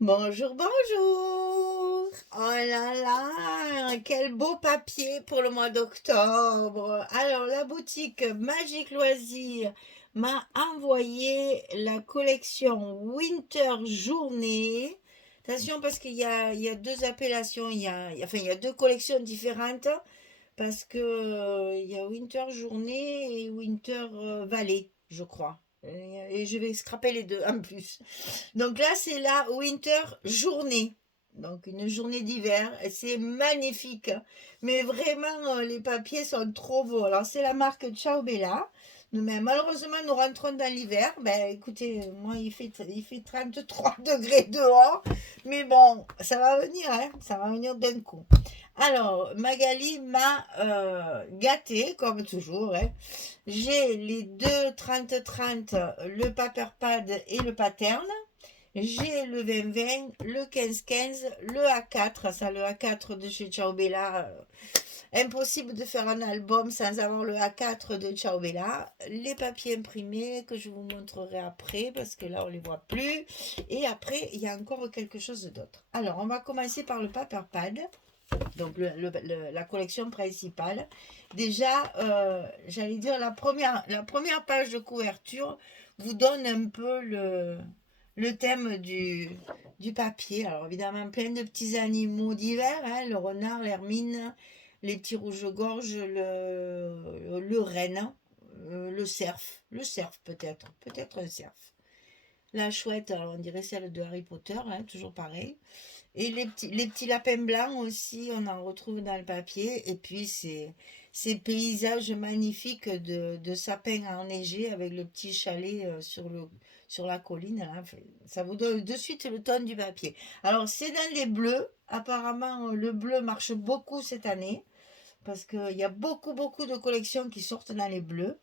Bonjour, bonjour. Oh là là, quel beau papier pour le mois d'octobre. Alors, la boutique Magique Loisirs m'a envoyé la collection Winter Journée. Attention parce qu'il y a deux appellations, il y a deux collections différentes parce que il y a Winter Journée et Winter Valley, je crois. Et je vais scraper les deux en plus. Donc là, c'est la Winter Journée. Donc une journée d'hiver. C'est magnifique. Mais vraiment, les papiers sont trop beaux. Alors c'est la marque Ciao Bella. Mais malheureusement, nous rentrons dans l'hiver. Ben écoutez, moi, il fait 33 degrés dehors. Mais bon, ça va venir, hein. Ça va venir d'un coup. Alors, Magali m'a gâté, comme toujours, hein. J'ai les deux 30-30, le paper pad et le pattern. J'ai le 20-20, le 15-15, le A4, ça le A4 de chez Ciao Bella. Impossible de faire un album sans avoir le A4 de Ciao Bella. Les papiers imprimés que je vous montrerai après parce que là on les voit plus. Et après il y a encore quelque chose d'autre. Alors on va commencer par le paper pad. Donc la collection principale. Déjà, j'allais dire la première page de couverture vous donne un peu le thème du papier. Alors évidemment, plein de petits animaux divers, hein, le renard, l'hermine, les petits rouges-gorges, le renne, le cerf peut-être un cerf. La chouette, alors on dirait celle de Harry Potter, hein, toujours pareil. Et les petits lapins blancs aussi, on en retrouve dans le papier. Et puis ces paysages magnifiques de sapins enneigés avec le petit chalet sur la colline. Là. Ça vous donne de suite le ton du papier. Alors c'est dans les bleus. Apparemment, le bleu marche beaucoup cette année. Parce qu'il y a beaucoup, beaucoup de collections qui sortent dans les bleus.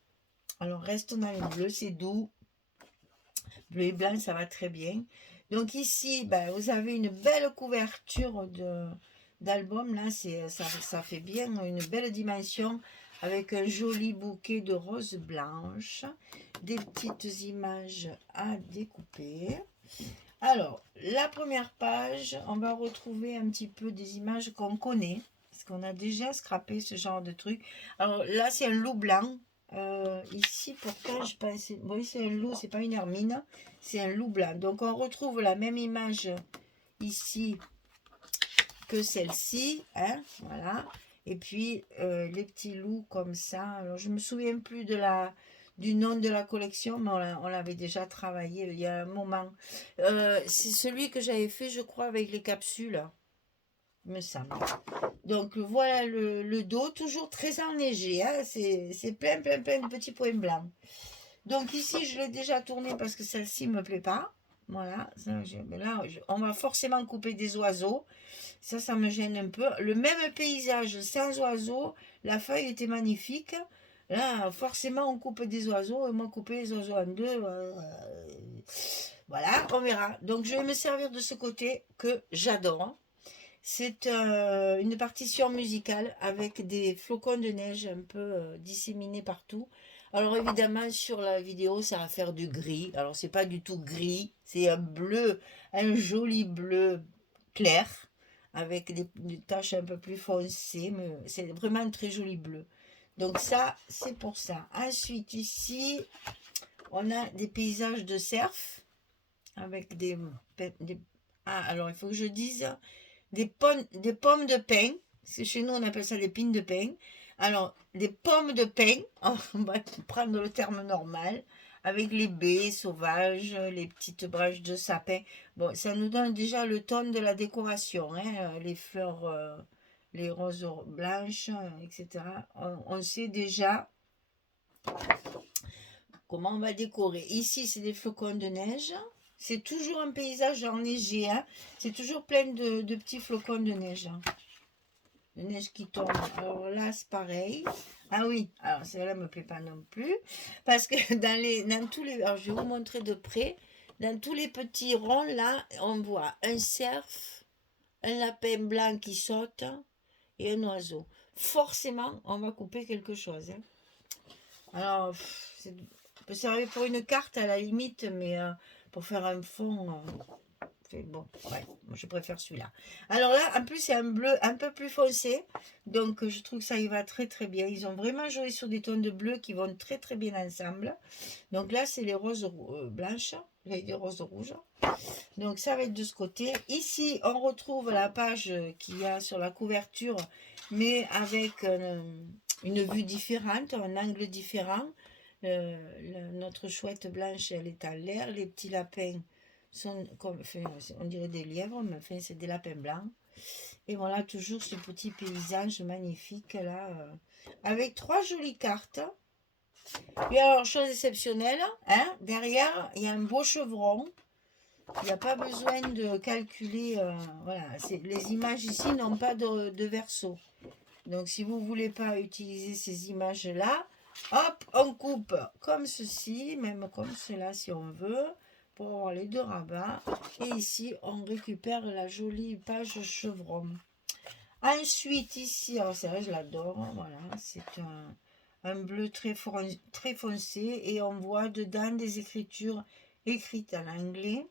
Alors restons dans les bleus, c'est doux. Bleu et blanc, ça va très bien. Donc ici, ben, vous avez une belle couverture d'album. Là, ça fait bien une belle dimension avec un joli bouquet de roses blanches, des petites images à découper. Alors, la première page, on va retrouver un petit peu des images qu'on connaît, parce qu'on a déjà scrappé ce genre de truc. Alors là, c'est un loup blanc. Ici, pourtant, je pense, oui, c'est un loup, c'est pas une hermine, c'est un loup blanc. Donc, on retrouve la même image ici que celle-ci, hein, voilà. Et puis, les petits loups comme ça. Alors, je me souviens plus du nom de la collection, mais on l'avait déjà travaillé il y a un moment. C'est celui que j'avais fait, je crois, avec les capsules, il me semble. Donc, voilà le dos, toujours très enneigé, hein, c'est plein, plein, plein de petits points blancs. Donc, ici, je l'ai déjà tourné parce que celle-ci ne me plaît pas. Voilà, mais là, on va forcément couper des oiseaux. Ça me gêne un peu. Le même paysage sans oiseaux, la feuille était magnifique. Là, forcément, on coupe des oiseaux. Et moi, couper les oiseaux en deux, voilà, on verra. Donc, je vais me servir de ce côté que j'adore. C'est une partition musicale avec des flocons de neige un peu disséminés partout. Alors évidemment sur la vidéo ça va faire du gris. Alors c'est pas du tout gris, c'est un bleu, un joli bleu clair avec des taches un peu plus foncées, mais c'est vraiment un très joli bleu. Donc ça c'est pour ça. Ensuite ici on a des paysages de cerf avec des ah alors il faut que je dise des pommes de pin. Chez nous, on appelle ça des pines de pin. Alors, des pommes de pin, on va prendre le terme normal, avec les baies sauvages, les petites branches de sapin. Bon, ça nous donne déjà le ton de la décoration, hein, les fleurs, les roses blanches, etc. On sait déjà comment on va décorer. Ici, c'est des flocons de neige. C'est toujours un paysage enneigé, hein. C'est toujours plein de petits flocons de neige, hein. De neige qui tombe. Alors là, c'est pareil. Ah oui, alors celle-là ne me plaît pas non plus. Parce que dans tous les. Alors je vais vous montrer de près. Dans tous les petits ronds, là, on voit un cerf, un lapin blanc qui saute et un oiseau. Forcément, on va couper quelque chose, hein. Alors, ça peut servir pour une carte à la limite, mais pour faire un fond, bon, ouais, moi je préfère celui-là. Alors là, en plus, c'est un bleu un peu plus foncé. Donc, je trouve que ça y va très très bien. Ils ont vraiment joué sur des tons de bleu qui vont très très bien ensemble. Donc là, c'est les roses blanches. J'allais dire roses rouges. Donc ça va être de ce côté. Ici, on retrouve la page qu'il y a sur la couverture, mais avec une vue différente, un angle différent. Notre chouette blanche, elle est en l'air. Les petits lapins sont comme, enfin, on dirait des lièvres, mais enfin, c'est des lapins blancs. Et voilà, toujours ce petit paysage magnifique là, avec 3 jolies cartes. Et alors, chose exceptionnelle, hein, derrière, il y a un beau chevron. Il n'y a pas besoin de calculer. Voilà, les images ici n'ont pas de verso. Donc, si vous ne voulez pas utiliser ces images-là, hop, on coupe comme ceci, même comme cela si on veut, pour avoir les 2 rabats. Et ici, on récupère la jolie page chevron. Ensuite, ici, alors c'est vrai, je l'adore. Voilà, c'est un bleu très foncé et on voit dedans des écritures écrites en anglais.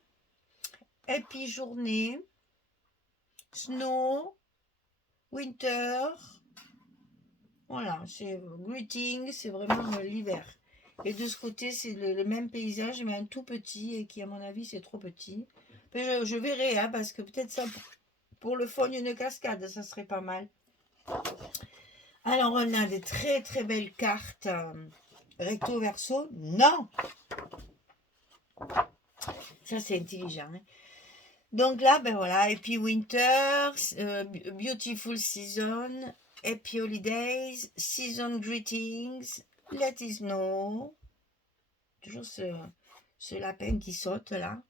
Happy journée, snow, winter. Voilà, c'est greeting, c'est vraiment l'hiver. Et de ce côté, c'est le même paysage, mais un tout petit, et qui, à mon avis, c'est trop petit. Mais je verrai, hein, parce que peut-être ça, pour le fond d'une cascade, ça serait pas mal. Alors, on a des très très belles cartes recto verso. Non! Ça, c'est intelligent. Hein. Donc là, ben voilà, Happy Winter, Beautiful Season, Happy Holidays, Season Greetings, Let It Snow. Toujours ce lapin qui saute là.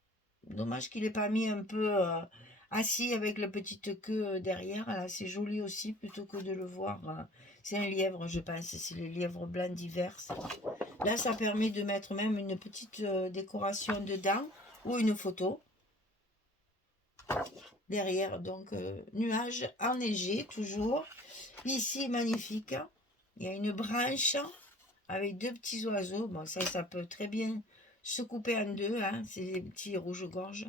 Dommage qu'il n'ait pas mis un peu assis avec la petite queue derrière. Là, c'est joli aussi, plutôt que de le voir. C'est un lièvre, je pense. C'est le lièvre blanc d'hiver. Là, ça permet de mettre même une petite décoration dedans ou une photo. Derrière, donc, nuage enneigé, toujours. Ici, magnifique. Il y a une branche avec 2 petits oiseaux. Bon, ça peut très bien se couper en 2. Hein. C'est des petits rouges-gorges.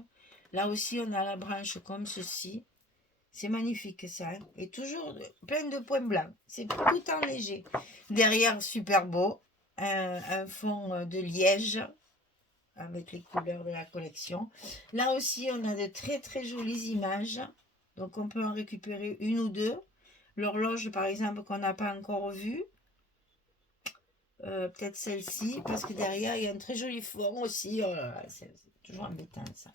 Là aussi, on a la branche comme ceci. C'est magnifique, ça. Hein. Et toujours plein de points blancs. C'est tout enneigé. Derrière, super beau. Un fond de liège avec les couleurs de la collection. Là aussi, on a de très très jolies images. Donc, on peut en récupérer 1 ou 2. L'horloge, par exemple, qu'on n'a pas encore vue. Peut-être celle-ci, parce que derrière, il y a un très joli fond aussi. Oh là là, c'est toujours embêtant, ça.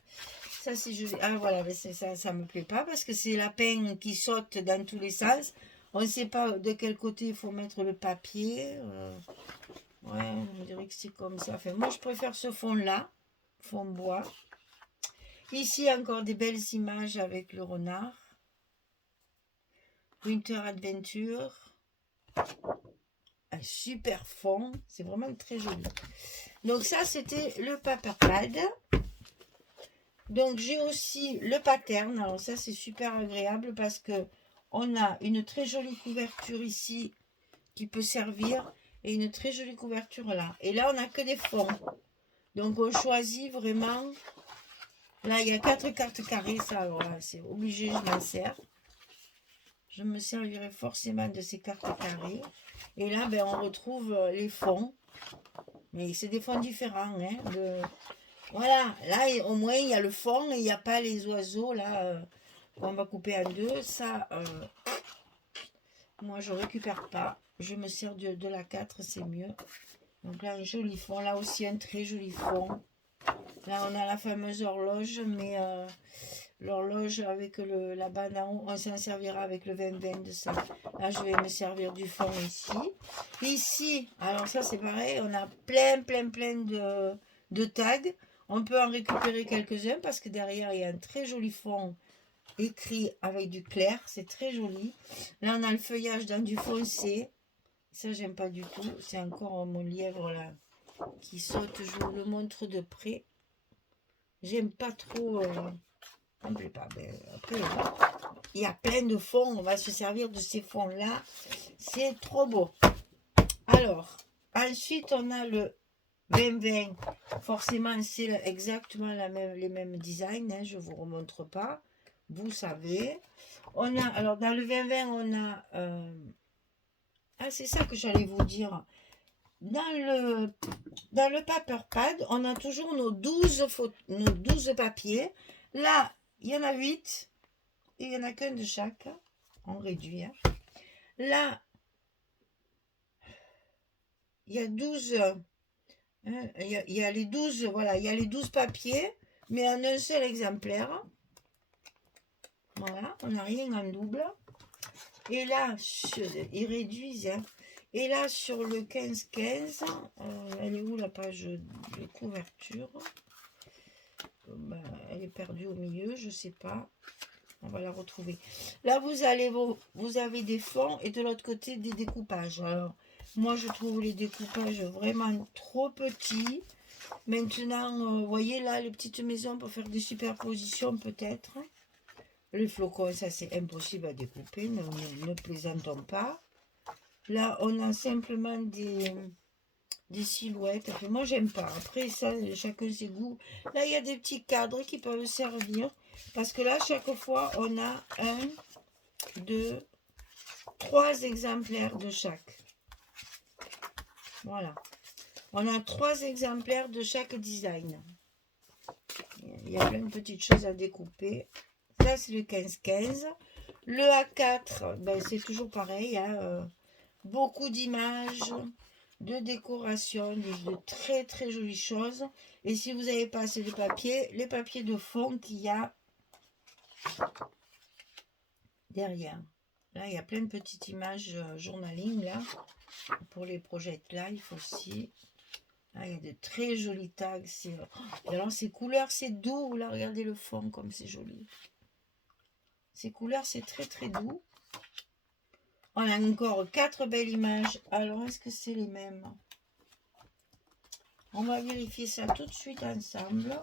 Ça, c'est joli. Ah, voilà, mais ça me plaît pas, parce que c'est la peigne qui saute dans tous les sens. On ne sait pas de quel côté il faut mettre le papier. Ouais, on dirait que c'est comme ça. Enfin, moi, je préfère ce fond-là, fond bois. Ici, encore des belles images avec le renard. Winter Adventure. Un super fond. C'est vraiment très joli. Donc, ça, c'était le paper pad. Donc, j'ai aussi le pattern. Alors, ça, c'est super agréable parce que on a une très jolie couverture ici qui peut servir. Et une très jolie couverture là. Et là, on n'a que des fonds. Donc, on choisit vraiment. Là, il y a 4 cartes carrées. Ça, alors là, c'est obligé, je m'en sers. Je me servirai forcément de ces cartes carrées. Et là, ben, on retrouve les fonds. Mais c'est des fonds différents. Hein, voilà, là, au moins, il y a le fond et il n'y a pas les oiseaux là qu'on va couper en 2. Ça, moi, je ne récupère pas. Je me sers de la 4, c'est mieux. Donc là, un joli fond. Là aussi, un très joli fond. Là, on a la fameuse horloge, mais l'horloge avec la bande en haut, on s'en servira avec le 20-20 de ça. Là, je vais me servir du fond ici. Ici, alors ça, c'est pareil, on a plein de tags. On peut en récupérer quelques-uns parce que derrière, il y a un très joli fond écrit avec du clair. C'est très joli. Là, on a le feuillage dans du foncé. Ça, j'aime pas du tout. C'est encore mon lièvre là qui saute. Je vous le montre de près. J'aime pas trop. Ça me plaît pas. Mais après, il y a plein de fonds. On va se servir de ces fonds-là. C'est trop beau. Alors, ensuite, on a le 20-20, forcément, c'est exactement les mêmes designs. Hein, je ne vous remontre pas. Vous savez. On a, alors, dans le 20-20, on a... ah, c'est ça que j'allais vous dire. Dans le paper pad, on a toujours nos 12 papiers. Là, il y en a 8. Et il n'y en a qu'un de chaque. On réduit. Hein. Là, il y a 12... hein, il y a les 12, voilà, il y a les 12 papiers, mais en un seul exemplaire. Voilà, on n'a rien en double. Et là, ils réduisent. Hein. Et là, sur le 15-15, elle est où la page de couverture? Ben, elle est perdue au milieu, je ne sais pas. On va la retrouver. Là, vous avez des fonds et de l'autre côté, des découpages. Alors, moi, je trouve les découpages vraiment trop petits. Maintenant, vous voyez là, les petites maisons pour faire des superpositions peut-être. Les flocons, ça c'est impossible à découper, ne plaisantons pas. Là, on a simplement des silhouettes. Enfin, moi, j'aime pas. Après, ça, chacun ses goûts. Là, il y a des petits cadres qui peuvent servir. Parce que là, chaque fois, on a 1, 2, 3 exemplaires de chaque. Voilà. On a 3 exemplaires de chaque design. Il y a plein de petites choses à découper. Ça, c'est le 15-15. Le A4, ben, c'est toujours pareil. Hein, beaucoup d'images, de décoration, de très très jolies choses. Et si vous n'avez pas assez de papier, les papiers de fond qu'il y a derrière. Là, il y a plein de petites images journaling là. Pour les projets life aussi. Là, il y a de très jolis tags. Et alors, ces couleurs, c'est doux. Là, regardez le fond comme c'est joli. Ces couleurs, c'est très très doux. On a encore 4 belles images. Alors, est-ce que c'est les mêmes? On va vérifier ça tout de suite ensemble.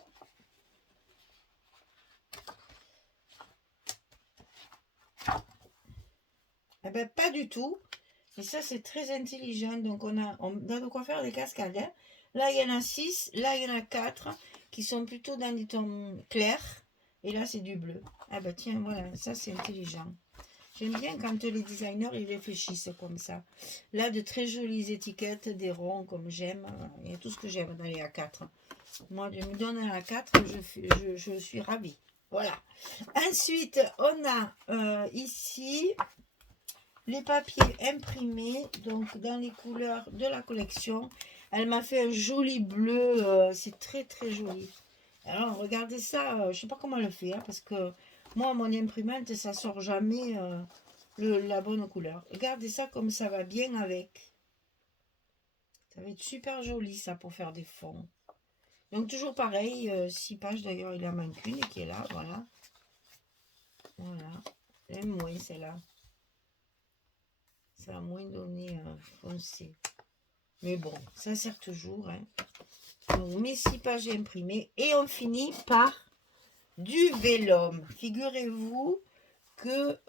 Eh bien, pas du tout. Et ça, c'est très intelligent. Donc, on a de quoi faire des cascades. Hein. Là, il y en a 6. Là, il y en a 4 qui sont plutôt dans des tons clairs. Et là, c'est du bleu. Ah bah tiens, voilà, ça, c'est intelligent. J'aime bien quand les designers, ils réfléchissent comme ça. Là, de très jolies étiquettes, des ronds, comme j'aime. Il y a tout ce que j'aime dans les A4. Moi, je me donne un A4, je suis ravie. Voilà. Ensuite, on a ici les papiers imprimés, donc dans les couleurs de la collection. Elle m'a fait un joli bleu, c'est très très joli. Alors regardez ça, je ne sais pas comment elle le fait, hein, parce que moi mon imprimante ça sort jamais la bonne couleur. Regardez ça comme ça va bien avec. Ça va être super joli ça pour faire des fonds. Donc toujours pareil, 6 pages d'ailleurs il en manque une qui est là, voilà. Voilà, j'aime moins celle-là. Ça a moins donné foncé. Mais bon, ça sert toujours. Hein. Donc, mes 6 pages imprimées. Et on finit par du vélum. Figurez-vous que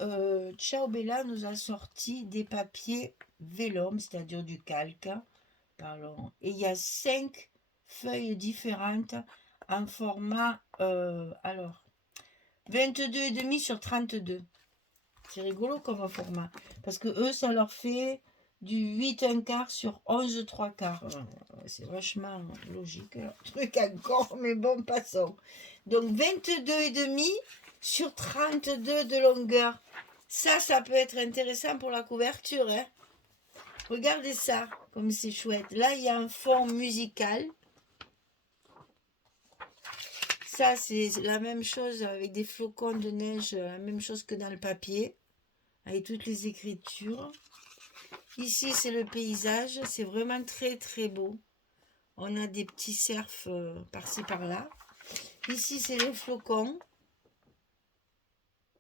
Ciao Bella nous a sorti des papiers vélum, c'est-à-dire du calque. Pardon. Et il y a 5 feuilles différentes en format, alors, 22,5 sur 32. C'est rigolo comme format. Parce que eux, ça leur fait du 8 1/4 sur 11 3/4. C'est vachement logique. Leur truc encore, mais bon, passons. Donc 22,5 sur 32 de longueur. Ça peut être intéressant pour la couverture. Hein. Regardez ça, comme c'est chouette. Là, il y a un fond musical. Ça, c'est la même chose avec des flocons de neige, la même chose que dans le papier. Avec toutes les écritures. Ici, c'est le paysage. C'est vraiment très, très beau. On a des petits cerfs par-ci, par-là. Ici, c'est les flocons.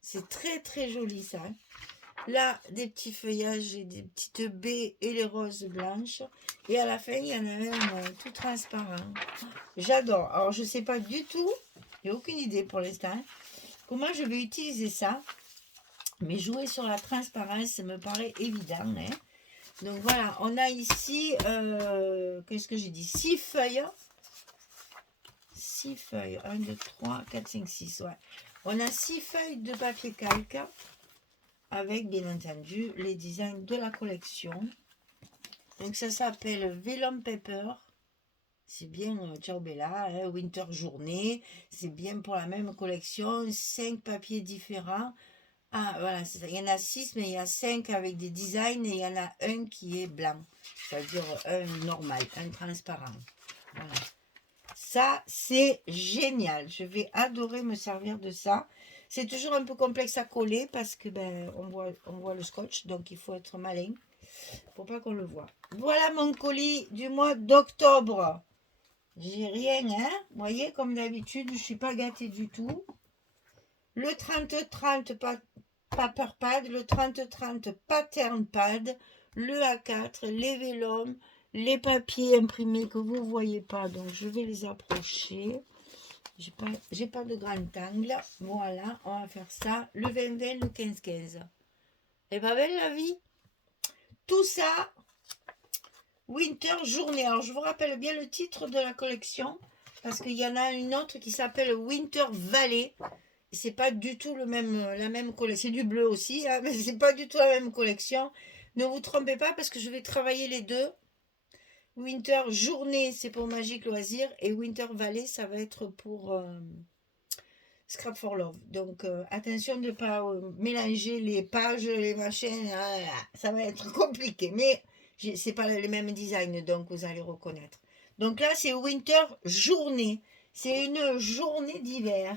C'est très, très joli, ça. Hein. Là, des petits feuillages et des petites baies et les roses blanches. Et à la fin, il y en a même tout transparent. J'adore. Alors, je ne sais pas du tout. J'ai aucune idée pour l'instant. Comment je vais utiliser ça. Mais jouer sur la transparence, ça me paraît évident. Hein. Donc voilà, on a ici, qu'est-ce que j'ai dit? 6 feuilles. 6 feuilles. 1, 2, 3, 4, 5, 6. Ouais. On a 6 feuilles de papier calque avec, bien entendu, les designs de la collection. Donc ça s'appelle Vellum Paper. C'est bien, ciao Bella, hein, Winter Journée. C'est bien pour la même collection. 5 papiers différents. Ah, voilà, c'est ça. Il y en a 6, mais il y a 5 avec des designs et il y en a un qui est blanc. C'est-à-dire un normal, un transparent. Voilà. Ça, c'est génial. Je vais adorer me servir de ça. C'est toujours un peu complexe à coller parce que ben on voit le scotch, donc il faut être malin pour pas qu'on le voit. Voilà mon colis du mois d'octobre. J'ai rien, hein. Vous voyez, comme d'habitude, je suis pas gâtée du tout. Le 30-30 paper pad, le 30-30 pattern pad, le A4, les vélums, les papiers imprimés que vous ne voyez pas, donc je vais les approcher. J'ai pas de grand angle. Voilà, on va faire ça. Le 20-20, le 15-15. Et pas belle la vie. Tout ça, Winter Journée. Alors je vous rappelle bien le titre de la collection, parce qu'il y en a une autre qui s'appelle Winter Valley. C'est pas du tout la même collection. C'est du bleu aussi, hein, mais c'est pas du tout la même collection. Ne vous trompez pas parce que je vais travailler les deux. Winter Journée, c'est pour Magique Loisir, et Winter Valley, ça va être pour Scrap for Love. Donc attention de ne pas mélanger les pages, les machins. Ça va être compliqué, mais c'est pas les mêmes designs, donc vous allez reconnaître. Donc là, c'est Winter Journée. C'est une journée d'hiver.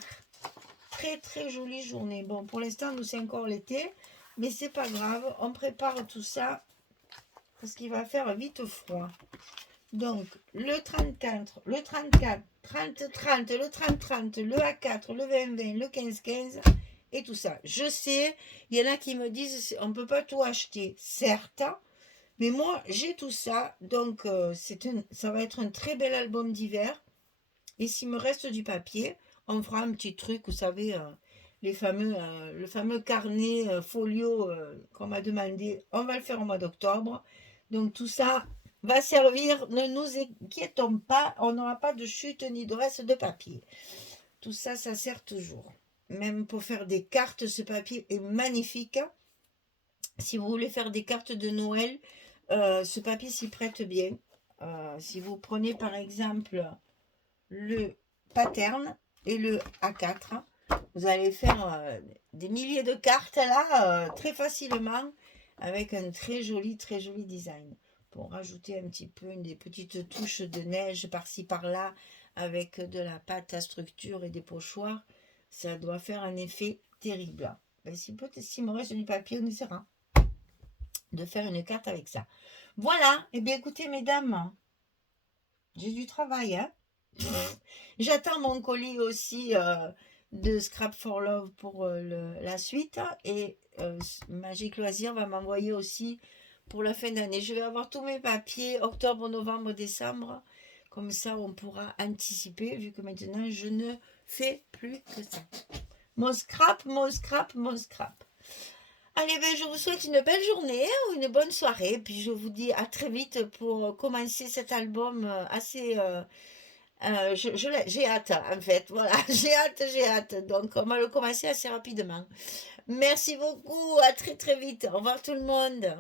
Très très jolie journée. Bon, pour l'instant, nous c'est encore l'été, mais c'est pas grave. On prépare tout ça parce qu'il va faire vite froid. Donc, le 34, le 34, 30-30, le 30-30, le A4, le 20-20, le 15-15 et tout ça. Je sais, il y en a qui me disent on ne peut pas tout acheter, certes, mais moi j'ai tout ça, donc ça va être un très bel album d'hiver. Et s'il me reste du papier, on fera un petit truc, vous savez, le fameux carnet folio qu'on m'a demandé. On va le faire au mois d'octobre. Donc tout ça va servir, ne nous inquiétons pas, on n'aura pas de chute ni de reste de papier. Tout ça, ça sert toujours. Même pour faire des cartes, ce papier est magnifique. Si vous voulez faire des cartes de Noël, ce papier s'y prête bien. Si vous prenez par exemple le pattern et le A4, vous allez faire des milliers de cartes là très facilement avec un très joli design. Pour rajouter un petit peu des petites touches de neige par-ci par-là avec de la pâte à structure et des pochoirs, ça doit faire un effet terrible. Ben, s'il me reste du papier, on essaiera de faire une carte avec ça. Voilà, et bien écoutez mesdames, j'ai du travail, hein. J'attends mon colis aussi de Scrap for Love pour la suite, et Magique Loisir va m'envoyer aussi pour la fin d'année. Je vais avoir tous mes papiers octobre, novembre, décembre, comme ça on pourra anticiper vu que maintenant je ne fais plus que ça. Mon scrap. Allez, ben, je vous souhaite une belle journée ou une bonne soirée, puis je vous dis à très vite pour commencer cet album assez... j'ai hâte, en fait. Voilà, j'ai hâte. Donc, on va le commencer assez rapidement. Merci beaucoup. À très, très vite. Au revoir tout le monde.